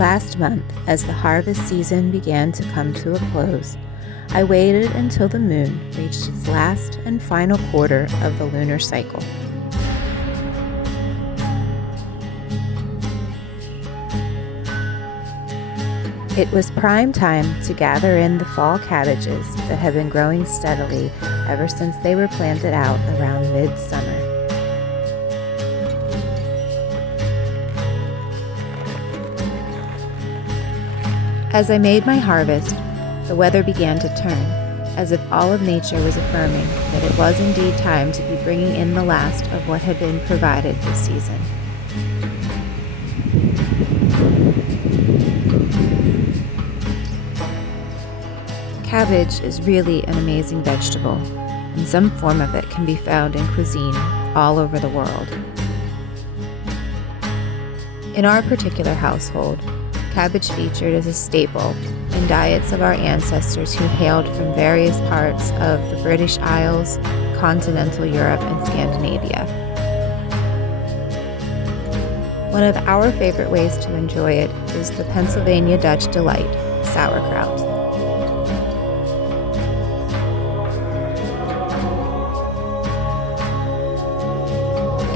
Last month, as the harvest season began to come to a close, I waited until the moon reached its last and final quarter of the lunar cycle. It was prime time to gather in the fall cabbages that have been growing steadily ever since they were planted out around midsummer. As I made my harvest, the weather began to turn, as if all of nature was affirming that it was indeed time to be bringing in the last of what had been provided this season. Cabbage is really an amazing vegetable, and some form of it can be found in cuisine all over the world. In our particular household, cabbage featured as a staple in diets of our ancestors who hailed from various parts of the British Isles, continental Europe, and Scandinavia. One of our favorite ways to enjoy it is the Pennsylvania Dutch delight, sauerkraut.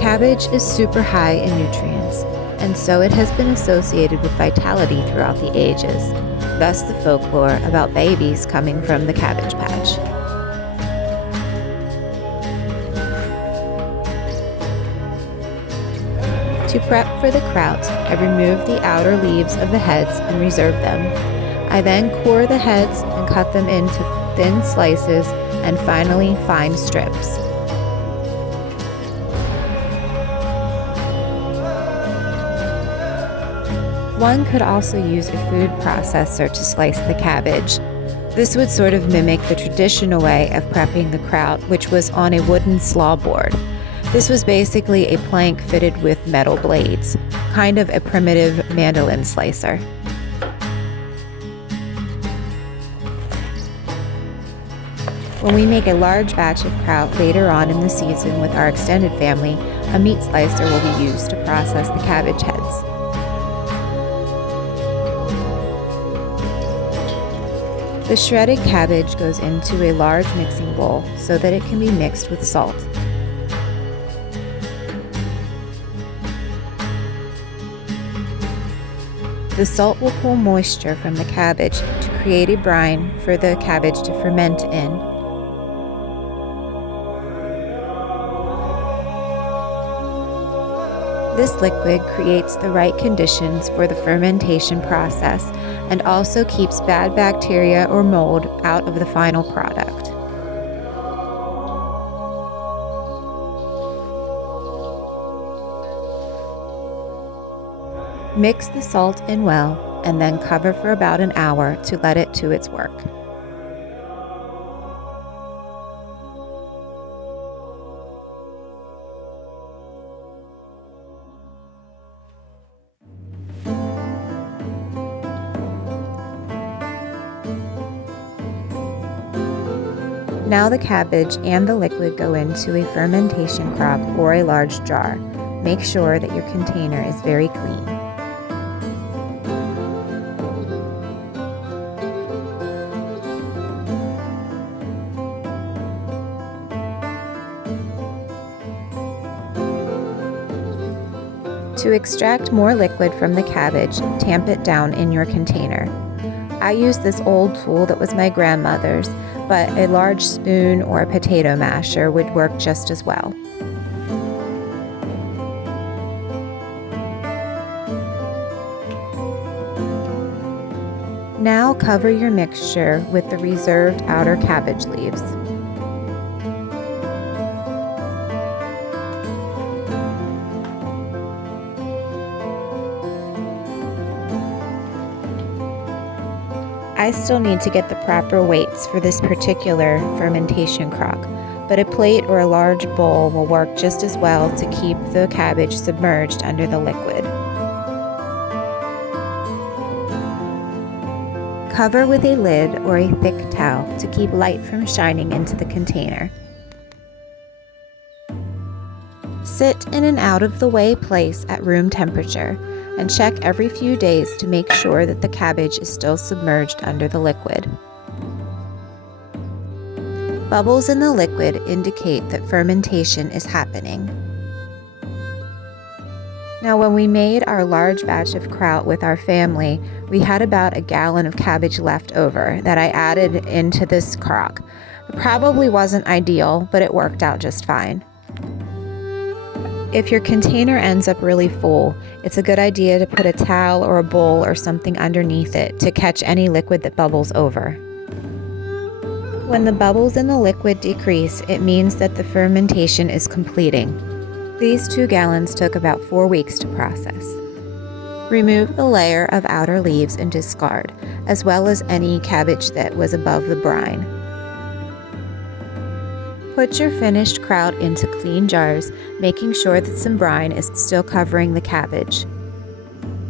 Cabbage is super high in nutrients, and so it has been associated with vitality throughout the ages, thus the folklore about babies coming from the cabbage patch. To prep for the kraut, I remove the outer leaves of the heads and reserve them. I then core the heads and cut them into thin slices and finally fine strips. One could also use a food processor to slice the cabbage. This would sort of mimic the traditional way of prepping the kraut, which was on a wooden slaw board. This was basically a plank fitted with metal blades, kind of a primitive mandolin slicer. When we make a large batch of kraut later on in the season with our extended family, a meat slicer will be used to process the cabbage heads. The shredded cabbage goes into a large mixing bowl so that it can be mixed with salt. The salt will pull moisture from the cabbage to create a brine for the cabbage to ferment in. This liquid creates the right conditions for the fermentation process and also keeps bad bacteria or mold out of the final product. Mix the salt in well and then cover for about an hour to let it do its work. Now the cabbage and the liquid go into a fermentation crock or a large jar. Make sure that your container is very clean. To extract more liquid from the cabbage, tamp it down in your container. I use this old tool that was my grandmother's, but a large spoon or a potato masher would work just as well. Now cover your mixture with the reserved outer cabbage leaves. I still need to get the proper weights for this particular fermentation crock, but a plate or a large bowl will work just as well to keep the cabbage submerged under the liquid. Cover with a lid or a thick towel to keep light from shining into the container. Sit in an out-of-the-way place at room temperature. and check every few days to make sure that the cabbage is still submerged under the liquid. Bubbles in the liquid indicate that fermentation is happening. Now, when we made our large batch of kraut with our family, we had about a gallon of cabbage left over that I added into this crock. It probably wasn't ideal, but it worked out just fine. If your container ends up really full, it's a good idea to put a towel or a bowl or something underneath it to catch any liquid that bubbles over. When the bubbles in the liquid decrease, it means that the fermentation is completing. These 2 gallons took about 4 weeks to process. Remove the layer of outer leaves and discard, as well as any cabbage that was above the brine. Put your finished kraut into clean jars, making sure that some brine is still covering the cabbage.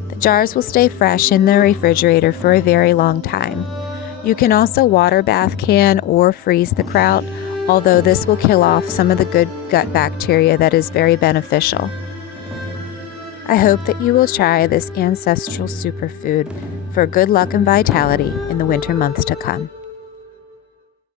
The jars will stay fresh in the refrigerator for a very long time. You can also water bath can or freeze the kraut, although this will kill off some of the good gut bacteria that is very beneficial. I hope that you will try this ancestral superfood for good luck and vitality in the winter months to come.